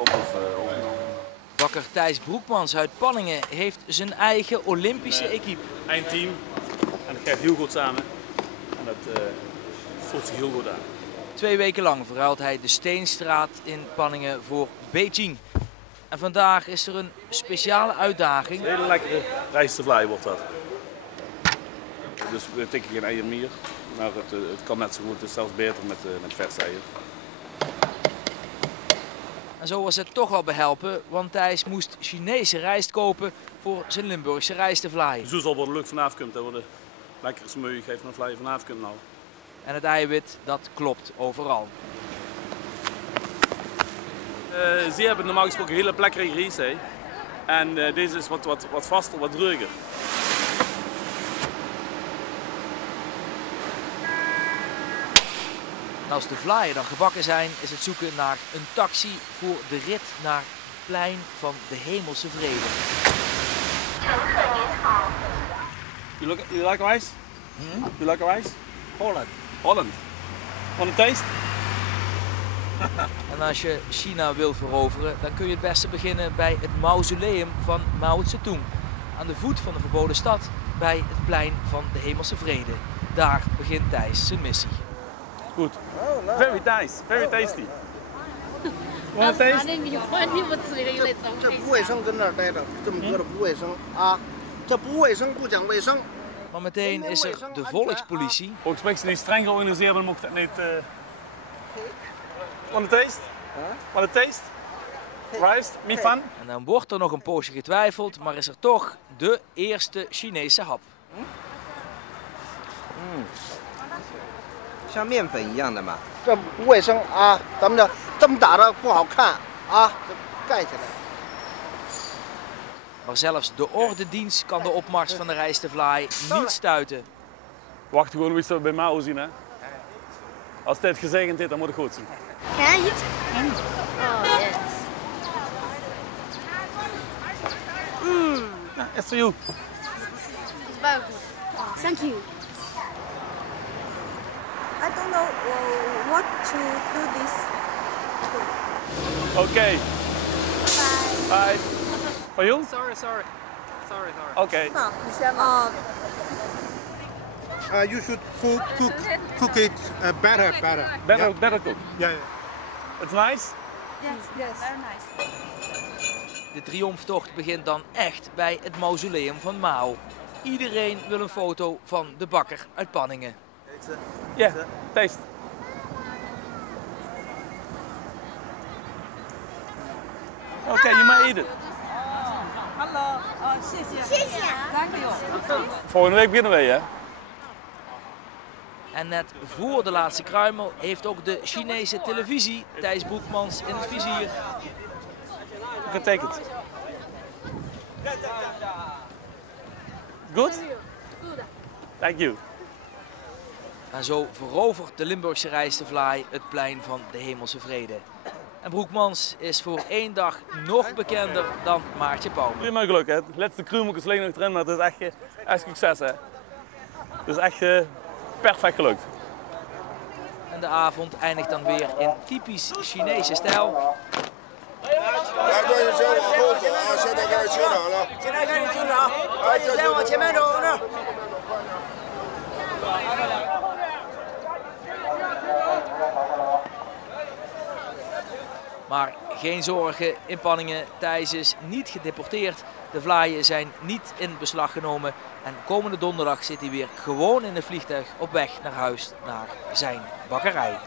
op of overgenomen. Bakker Thijs Broekmans uit Panningen heeft zijn eigen Olympische equipe. Eén team en dat gaat heel goed samen en dat voelt zich heel goed aan. 2 weken lang verruilt hij de Steenstraat in Panningen voor Beijing. En vandaag is er een speciale uitdaging. Een hele lekkere rijstvlaai wordt dat. Dus we tikken geen eier meer, maar het kan net zo goed, het is zelfs beter met vers eier. En zo was het toch wel behelpen, want Thijs moest Chinese rijst kopen voor zijn Limburgse rijstenvlaai. Zo zal worden leuk vanaf komt, dat wordt lekker smeuig, geeft een vlaai vanaf komt nou. En het eiwit, dat klopt overal. Ze hebben normaal gesproken hele plekkerige rijst, hè? En deze is wat vaster, wat druiger. En als de vlaaien dan gebakken zijn, is het zoeken naar een taxi voor de rit naar het plein van de Hemelse Vrede. You like rice? You like rice? Holland. Holland. Want een taste? En als je China wil veroveren, dan kun je het beste beginnen bij het mausoleum van Mao Zedong. Aan de voet van de verboden stad, bij het plein van de Hemelse Vrede. Daar begint Thijs zijn missie. Goed. Very nice, very tasty. Want het taste? 这不卫生，跟那儿待着，这么搁着不卫生啊！这不卫生，不讲卫生。 Maar meteen is er de volkspolitie. Volgens mij is het niet streng georganiseerd, dan mocht het niet. Want het taste? Want het taste? Rice? Mi fan? En dan wordt er nog een poosje getwijfeld, maar is er toch de eerste Chinese hap. 像面粉一样的嘛。这不卫生啊！咱们这么打着不好看啊！盖起来。 Maar zelfs de ordendienst kan de opmars van de rijstenvlaai niet stuiten. Wacht gewoon hoe we bij Mao zien, hè? Als dit gezegend is, dan moet het goed zijn. Can I eat? Oh, yes. It's for you. It's very good. Thank you. I don't know what to do this. Okay. Bye. Bye. For you? Sorry. Okay. 你先吧。 You should cook it better. Better cook. Yeah. It's nice? Yes. Very nice. De triomftocht begint dan echt bij het mausoleum van Mao. Iedereen wil een foto van de bakker uit Panningen. Yeah, taste. Okay, you may eat it. Hallo. 谢谢。Thank you. Volgende week beginnen we, hè? En net voor de laatste kruimel heeft ook de Chinese televisie Thijs Broekmans in het vizier. You can take it. Good? Thank you. En zo verovert de Limburgse rijstenvlaai het plein van de Hemelse Vrede. En Broekmans is voor 1 dag nog bekender dan Maartje Pauwme. Prima geluk, hè? Het laatste kruimeltje alleen nog erin, maar het is echt succes, hè? Het is echt perfect gelukt. En de avond eindigt dan weer in typisch Chinese stijl. Maar geen zorgen in Panningen, Thijs is niet gedeporteerd. De vlaaien zijn niet in beslag genomen. En komende donderdag zit hij weer gewoon in een vliegtuig op weg naar huis, naar zijn bakkerij.